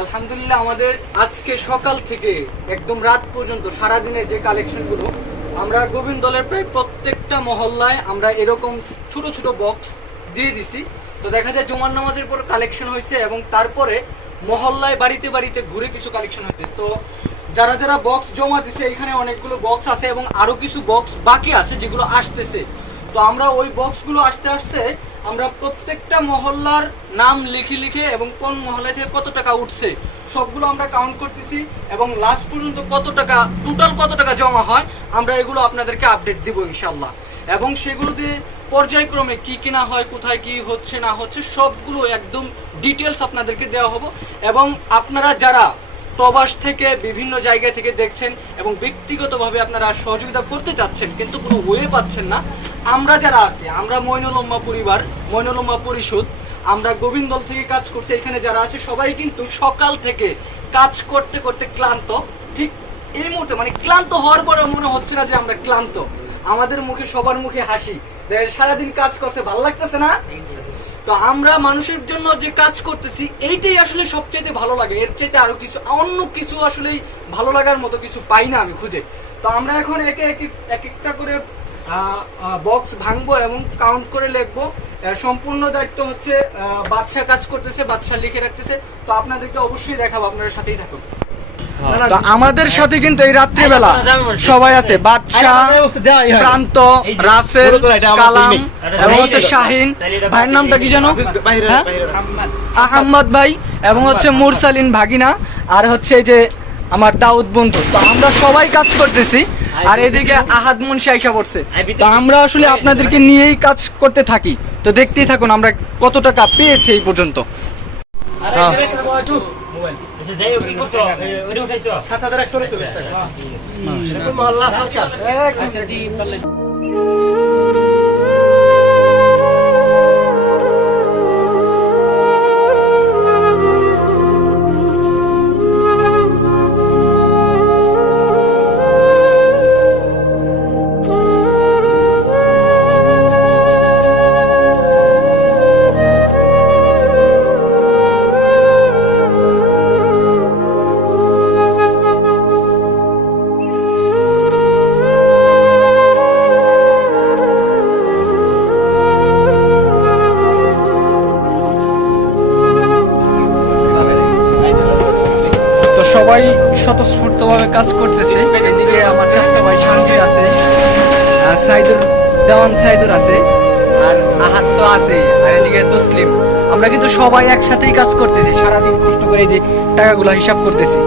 আলহামদুলিল্লাহ আমাদের আজকে সকাল থেকে একদম রাত পর্যন্ত সারা দিনের যে কালেকশনগুলো আমরা গোবিন্দলের প্রায় প্রত্যেকটা মহল্লায় আমরা এরকম ছোট ছোট বক্স দিয়ে দিছি। তো দেখা যায় জুমার নামাজের পর কালেকশন হয়েছে এবং তারপরে মহল্লায় বাড়িতে বাড়িতে ঘুরে কিছু কালেকশন হয়েছে। তো যারা যারা বক্স জমা দিছে এখানে অনেকগুলো বক্স আছে এবং আরো কিছু বক্স বাকি আছে যেগুলো আসতেছে। তো আমরা ওই বক্সগুলো আসতে আসতে আমরা প্রত্যেকটা মহল্লার নাম লিখে লিখে এবং কোন মহল্লা থেকে কত টাকা উঠছে সবগুলো আমরা কাউন্ট করতেছি এবং লাস্ট পর্যন্ত কত টাকা টোটাল কত টাকা জমা হয় আমরা এগুলো আপনাদেরকে আপডেট দিব ইনশাল্লাহ। এবং সেগুলো দিয়ে পর্যায়ক্রমে কি কিনা হয়, কোথায় কি হচ্ছে না হচ্ছে সবগুলো একদম ডিটেলস আপনাদেরকে দেওয়া হবে। এবং আপনারা যারা প্রবাস থেকে বিভিন্ন জায়গা থেকে দেখছেন এবং ব্যক্তিগতভাবে আপনারা সহযোগিতা করতে চাচ্ছেন কিন্তু কোনো ওয়ে পাচ্ছেন না, আমরা যারা আছি, আমরা মইনুল উম্মাহ পরিবার, মইনুল উম্মাহ পরিষদ, আমরা গোবিন্দল থেকে কাজ করছি। এখানে যারা আছে সবাই কিন্তু সকাল থেকে কাজ করতে করতে ক্লান্ত। ঠিক এই মুহূর্তে মানে ক্লান্ত হওয়ার পরে মনে হচ্ছে না যে আমরা ক্লান্ত, আমাদের মুখে সবার মুখে হাসি। সারাদিন কাজ করছে, ভালো লাগতেছে না? তো আমরা মানুষের জন্য যে কাজ করতেছি এইটাই আসলে সবচেয়ে ভালো লাগে। এর চাইতে আরো কিছু অন্য কিছু আসলে ভালো লাগার মতো কিছু পাই না আমি খুঁজে। তো আমরা এখন এক একটা করে বক্স ভাঙবো এবং কাউন্ট করে লিখবো। সম্পূর্ণ দায়িত্ব হচ্ছে বাদশা কাজ করতেছে, বাদশা লিখে রাখতেছে। তো আপনাদেরকে অবশ্যই দেখাবো, আপনার সাথেই থাকুন। তো আমাদের সাথে কিন্তু এই রাত্রিবেলা সবাই আছে, বাদশা, প্রান্ত, রাসেল, কালাম এবং হচ্ছে শাহিন ভাইয়ের নামটা কি জানো, আহমদ ভাই এবং হচ্ছে মুরসালিন ভাগিনা আর হচ্ছে যে আমার দাউদ বন্ধু। তো আমরা সবাই কাজ করতেছি আর এদিকে আহাদ মুন্সি আইসা পড়ছে। তো আমরা আসলে আপনাদেরকে নিয়েই কাজ করতে থাকি। তো দেখতেই থাকুন আমরা কত টাকা পেয়েছি এই পর্যন্ত। সবাই স্বতঃস্ফূর্তভাবে কাজ করতেছে। এদিকে আমার কাছে ভাই শান্তির আছে, সাইদুর দেওয়ান সাইদুর আছে আর আহাত তো আছে আর এদিকে তসলিম। আমরা কিন্তু সবাই একসাথেই কাজ করতেছি, সারাদিন কষ্ট করে যে টাকাগুলো হিসাব করতেছি।